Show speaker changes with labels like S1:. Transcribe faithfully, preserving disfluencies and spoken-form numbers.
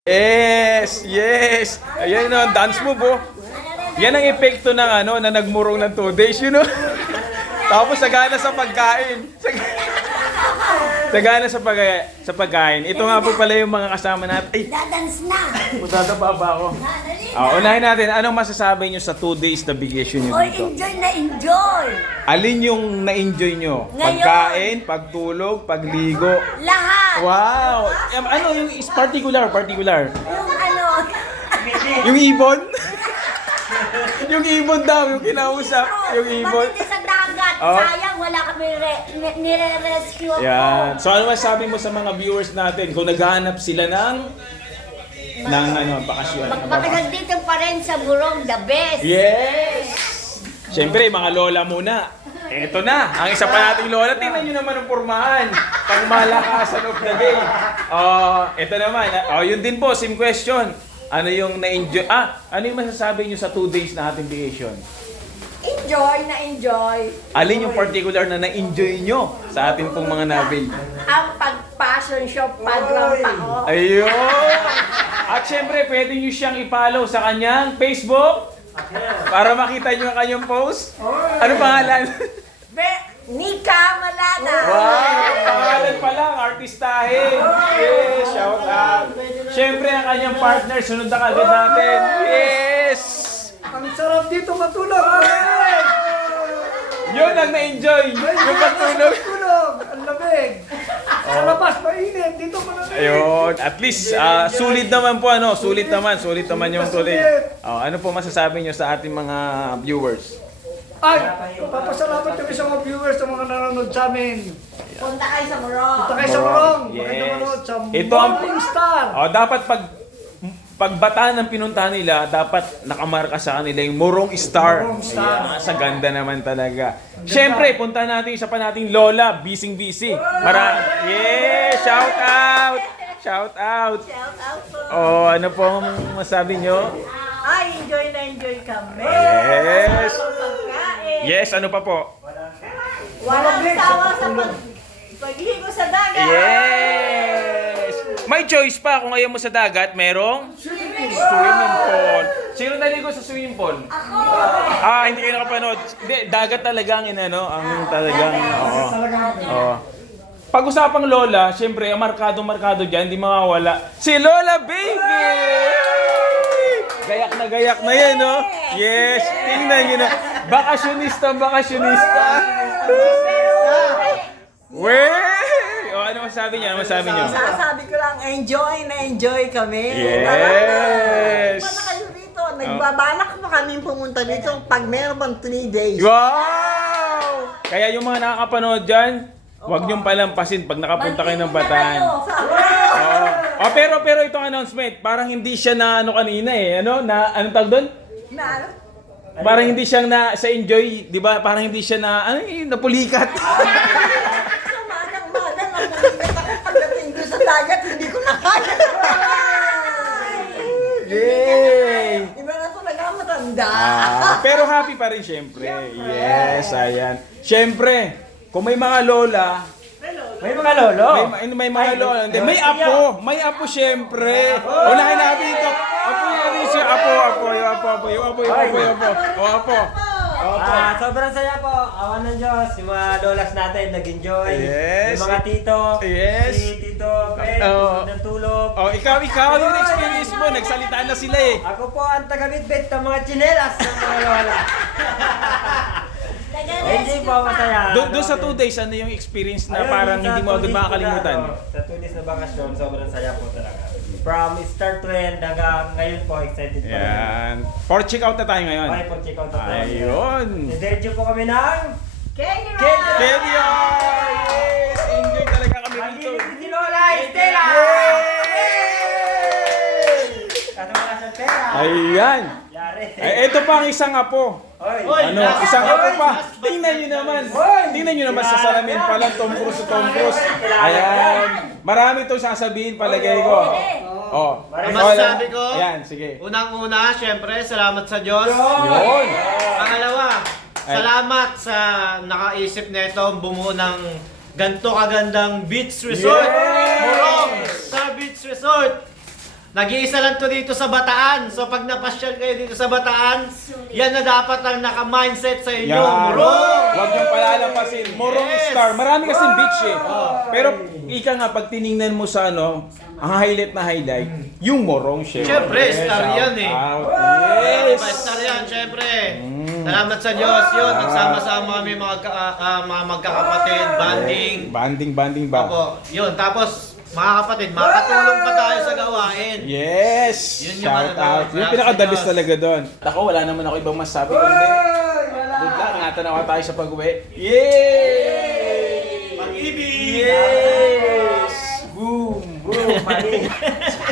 S1: Yes! Yes! Ayan o, dance move oh. Yan ang epekto ng ano, na nagmurong ng two days, you know? Tapos sagana sa pagkain. Sag- sagana sa, pag- sa pagkain. Ito nga po pala yung mga kasama natin. Ay!
S2: Dadance na!
S1: Magdadaba ba ako? Ah, unahin natin, anong masasabi nyo sa two days na vacation nyo
S2: Oy,
S1: dito?
S2: enjoy na enjoy!
S1: Alin yung na-enjoy nyo?
S2: Ngayon.
S1: Pagkain, pagtulog, pagligo?
S2: Lahat!
S1: Wow! Um, ano yung is particular, particular?
S2: Yung ano,
S1: Yung ibon? Yung ibon daw, yung kinausap. Yung ibon.
S2: Matindi sa dagat.
S1: Oh.
S2: Sayang, wala kami re- ni- nire-rescue ako.
S1: Yan. So ano masabi mo sa mga viewers natin kung naghahanap sila ng ng ano, bakasyon?
S2: Magpakasal dito pa rin sa Burong, the best.
S1: Yes! Siyempre, mga lola muna. Eto na, ang isa pa nating lola. Tingnan nyo naman ang pormahan. Pang malakasan of the day. Oh, eto naman. Oh, yun din po, same question. Ano yung na-enjoy? Ah, ano yung masasabi nyo sa two days na ating vacation?
S2: Enjoy na enjoy.
S1: Alin yung particular na na-enjoy nyo sa ating pong mga nabil?
S2: Ang pag-fashion show, pag-rampa ko.
S1: Ayun! At syempre, pwede nyo siyang i-follow sa kanyang Facebook para makita nyo ang kanyang post. Ano pangalan?
S2: Be- Nika Malana.
S1: Wow! Pangalan pa lang, artistahin. Yes, shout out. Syempre, ang kanyang partner, sunod na kagad natin. Yes!
S3: Ang sarap dito matulog!
S1: Yun ang na-enjoy. Yung pagtulog.
S3: Tulog! Ang lamig! Sa labas, mainit! Dito malamig!
S1: Ayun, at least ah, sulit naman po ano, sulit naman, sulit naman yung tuloy. Oh, ano po masasabi nyo sa ating mga viewers?
S3: Ay! Papasalamat kami sa mga viewers, sa mga nanonood sa amin.
S2: Punta kayo sa Burong.
S3: Punta kayo sa Morong!
S1: Yes.
S3: Makikita sa
S1: Ito ang-
S3: Morning Star!
S1: Oh, dapat pag pagbataan ng pinuntahan nila, dapat nakamarka sa kanila yung Morong Star.
S3: Morong Star.
S1: Ayan, sa ganda naman talaga. Siyempre, puntahan natin isa pa nating Lola, bising busy. Mara, yeah, shout out. Shout out.
S2: Shout out po.
S1: Oh, ano pong masabi nyo?
S2: Ay, enjoy na enjoy kami.
S1: Yes.
S2: Sa pagkain.
S1: Yes, ano pa po?
S2: Walang sawa sa pag paghigo sa dagat.
S1: Yes! May choice pa kung ayaw mo sa dagat, merong
S2: Swimming
S1: swimming pool. Sino naligo sa swimming pool?
S2: Ako.
S1: Ah, hindi kayo nakapanood. Hindi, dagat talaga ang inano, ang talagang, oo. Oo. Pag-usapang Lola, syempre, ang markado-markado dyan, hindi mawawala. Si Lola Baby! Gayak na gayak na yan, no? Yes! Tingnan nyo na. Bakasyonista, bakasyonista. Wey! O, ano masabi niya? Ano masabi niyo?
S4: Sasabi ko lang, enjoy na enjoy kami.
S1: Yes!
S4: Tara na kayo dito. Nagbabalak pa kami pumunta dito pag meron pang three days.
S1: Wow! Kaya yung mga nakakapanood dyan, huwag niyong palampasin pag nakapunta kayo ng Bataan. Oo. Oh, pero pero itong announcement, parang hindi siya na ano kanina eh, ano? Na anong tawag doon?
S4: Na ano?
S1: Parang hindi siyang na sa enjoy, 'di ba? Parang hindi siya na ano, eh, napulikat.
S4: So, manang-manang ang naligat ako pagdating ko sa dagat, hindi ko na kaya.
S1: Yay!
S4: Iba na talaga matanda.
S1: Ah, pero happy pa rin syempre. Yes, ayan. Syempre, kung may mga lola,
S3: May mga lolo!
S1: May, may, may mga lola. Hindi, may apo. May apo syempre. Unahin natin ito. Apo yan siya. Apo, apo, yung apo, apo, yung apo, yung apo, yung apo. O, apo.
S5: Ah, sobrang saya po. Awan ng Diyos. Yung mga lolas natin nag-enjoy.
S1: Yes.
S5: Yung mga tito.
S1: Yes.
S5: Si Tito Ben,
S1: Oo.
S5: tulog ng tulog.
S1: O, ikaw, ikaw, yung experience mo. Nagsalita na sila eh.
S5: Ako po ang taga-bitbit ng mga tsinelas ng mga lola. Hindi po masaya.
S1: Doon doon sa two days, ano yung experience na
S5: Ayun,
S1: parang
S5: sa
S1: hindi mo
S5: two
S1: agad
S5: days po
S1: makakalimutan?
S5: na, ano, Sa two days na bakasyon, sobrang saya po talaga. From start to end hanggang ngayon po, excited po.
S1: Yan. For check out na tayo ngayon.
S5: Okay po, check out na po.
S1: Ayun.
S5: Diretso po kami ng...
S2: Kenny
S5: Kenny
S2: Rock!
S1: Kenya! Yes! Enjoy talaga kami
S5: Ang
S1: dito.
S5: gilig si Lola Estela! Kaso wala siyang pera.
S1: Ayan.
S5: Yari.
S1: Ay, ito pa ang isang apo.
S5: Oy.
S1: Ano, isang apo pa. Tingnan nyo naman. Tingnan nyo naman sa salamin pa lang, Tom Cruise sa Tom Cruise. Ayan. Marami itong sasabihin, palagay ko. Oh.
S6: Ang masasabi ko,
S1: Ayan, sige.
S6: unang-una, syempre, salamat sa Diyos.
S1: Yun.
S6: Pangalawa, salamat sa nakaisip na ito bumuo ng ganito kagandang beach resort.
S1: Yes!
S6: Morong sa beach resort. Nag-iisa lang to dito sa Bataan. So pag napasyal kayo dito sa Bataan, yan na dapat ang naka-mindset sa inyo.
S1: Yan.
S6: Morong!
S1: Huwag niyong palalampasin. Morong
S6: Yes.
S1: Star. Marami kasing beach eh. Pero ika nga, pag tiningnan mo sa ano, ang highlight na highlight, yung Morong syempre.
S6: Syempre, star
S1: Shout
S6: yan eh.
S1: out.
S6: Yes.
S1: Yes.
S6: Star yan, syempre. Salamat sa Diyos. Yun, nagsama-sama kami mga, ka- ah, ah, mga magkakapatid, banding.
S1: Banding, banding ba?
S6: Opo, yun. Tapos, mga kapatid, makatulong pa tayo sa gawain.
S1: Yes!
S6: Yun yung
S1: Shout
S6: ano,
S1: out. Yung
S6: salamat
S1: pinakadalis
S6: sa Diyos.
S1: talaga doon. Ako, wala naman ako ibang masabi kundi. Good luck. Ingatan ako tayo sa pag-uwi. Yay!
S6: Pag-ibig!
S1: Yes! Boom! Boom!